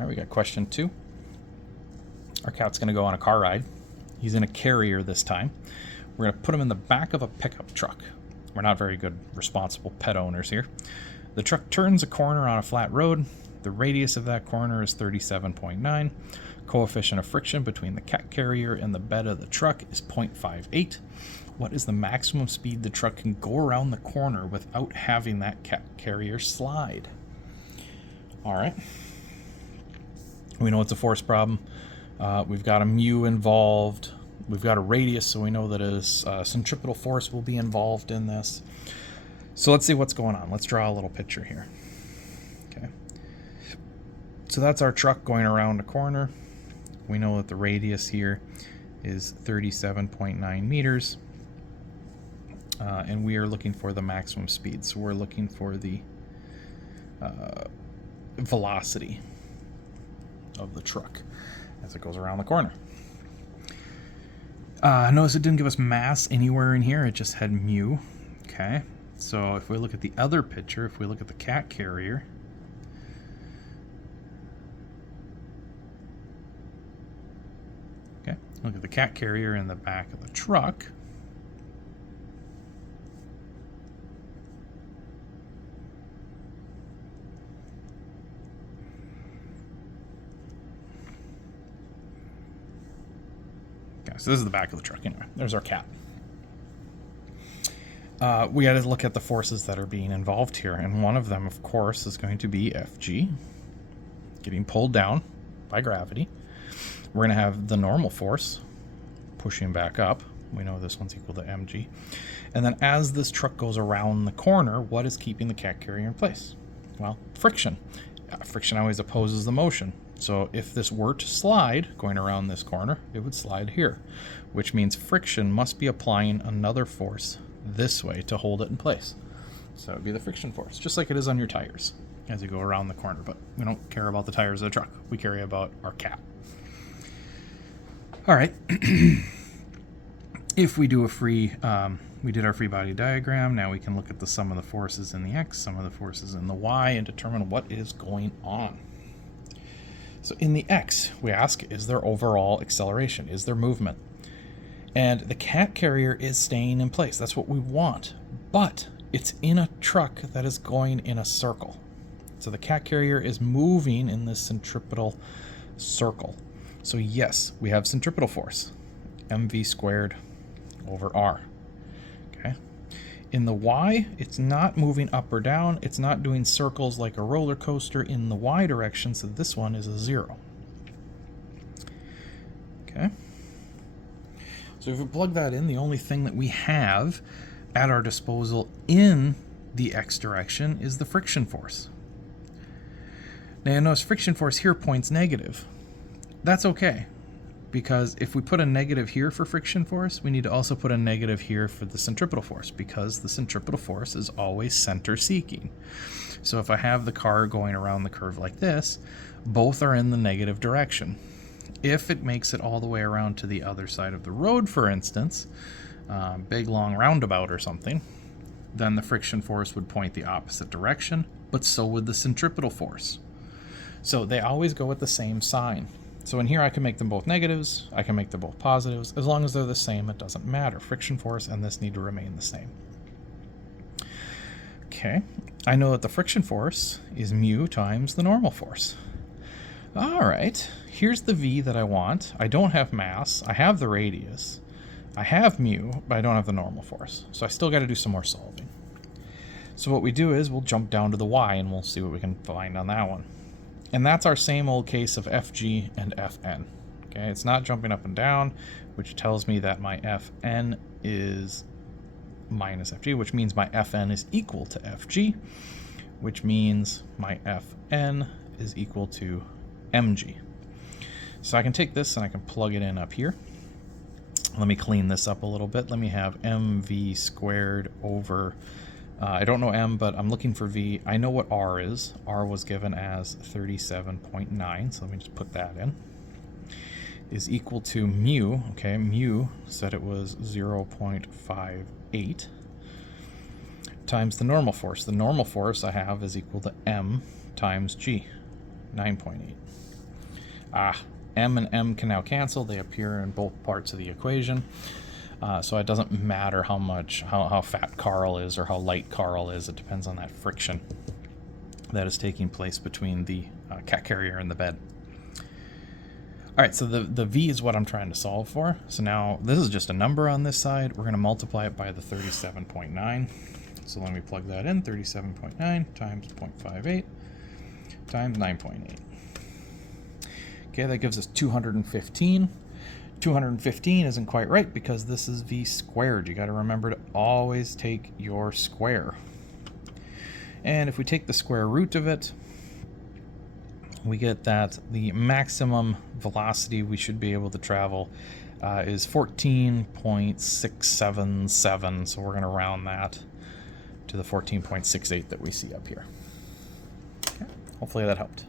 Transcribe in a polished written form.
All right, we got question 2. Our cat's going to go on a car ride. He's in a carrier this time. We're going to put him in the back of a pickup truck. We're not very good, responsible pet owners here. The truck turns a corner on a flat road. The radius of that corner is 37.9. Coefficient of friction between the cat carrier and the bed of the truck is 0.58. What is the maximum speed the truck can go around the corner without having that cat carrier slide? All right. We know it's a force problem. We've got a mu involved. We've got a radius, so we know that a centripetal force will be involved in this. So let's see what's going on. Let's draw a little picture here. Okay. So that's our truck going around a corner. We know that the radius here is 37.9 meters. And we are looking for the maximum speed. So we're looking for the velocity of the truck as it goes around the corner. Notice it didn't give us mass anywhere in here. It just had mu. Okay. So if we look at the other picture, if we look at the cat carrier, okay, look at the cat carrier in the back of the truck. Okay, so this is the back of the truck. Anyway, there's our cat. We got to look at the forces that are being involved here, and one of them, of course, is going to be Fg, getting pulled down by gravity. We're going to have the normal force pushing back up. We know this one's equal to mg. And then as this truck goes around the corner, what is keeping the cat carrier in place? Well, friction. Friction always opposes the motion. So if this were to slide going around this corner, it would slide here, which means friction must be applying another force this way to hold it in place. So it would be the friction force, just like it is on your tires as you go around the corner. But we don't care about the tires of the truck. We care about our cat. All right. If we do a free, we did our free body diagram. Now we can look at the sum of the forces in the x, sum of the forces in the y, and determine what is going on. So in the x, we ask, is there overall acceleration? Is there movement? And the cat carrier is staying in place. That's what we want. But it's in a truck that is going in a circle. So the cat carrier is moving in this centripetal circle. So yes, we have centripetal force, mv squared over r. Okay. In the y, it's not moving up or down. It's not doing circles like a roller coaster in the y direction, so this one is a 0. Okay. So if we plug that in, the only thing that we have at our disposal in the x direction is the friction force. Now you notice friction force here points negative. That's okay, because if we put a negative here for friction force, we need to also put a negative here for the centripetal force, because the centripetal force is always center seeking. So if I have the car going around the curve like this, both are in the negative direction. If it makes it all the way around to the other side of the road, for instance, big long roundabout or something, then the friction force would point the opposite direction, but so would the centripetal force. So they always go with the same sign. So in here I can make them both negatives, I can make them both positives. As long as they're the same, it doesn't matter. Friction force and this need to remain the same. Okay, I know that the friction force is mu times the normal force. All right, here's the v that I want. I don't have mass, I have the radius, I have mu, but I don't have the normal force. So I still got to do some more solving. So what we do is we'll jump down to the y and we'll see what we can find on that one. And that's our same old case of Fg and Fn. Okay, it's not jumping up and down, which tells me that my Fn is minus Fg, which means my Fn is equal to Fg, which means my Fn is equal to mg. So I can take this and I can plug it in up here. Let me clean this up a little bit. Let me have mv squared over, I don't know m, but I'm looking for v. I know what r is. R was given as 37.9, so let me just put that in. Is equal to mu, okay, mu said it was 0.58 times the normal force. The normal force I have is equal to m times g, 9.8. M and M can now cancel. They appear in both parts of the equation. So it doesn't matter how fat Carl is or how light Carl is. It depends on that friction that is taking place between the cat carrier and the bed. All right, so the V is what I'm trying to solve for. So now this is just a number on this side. We're going to multiply it by the 37.9. So let me plug that in. 37.9 times 0.58 times 9.8. Okay, that gives us 215. 215 isn't quite right because this is V squared. You got to remember to always take your square. And if we take the square root of it, we get that the maximum velocity we should be able to travel is 14.677. So we're going to round that to the 14.68 that we see up here. Okay. Hopefully that helped.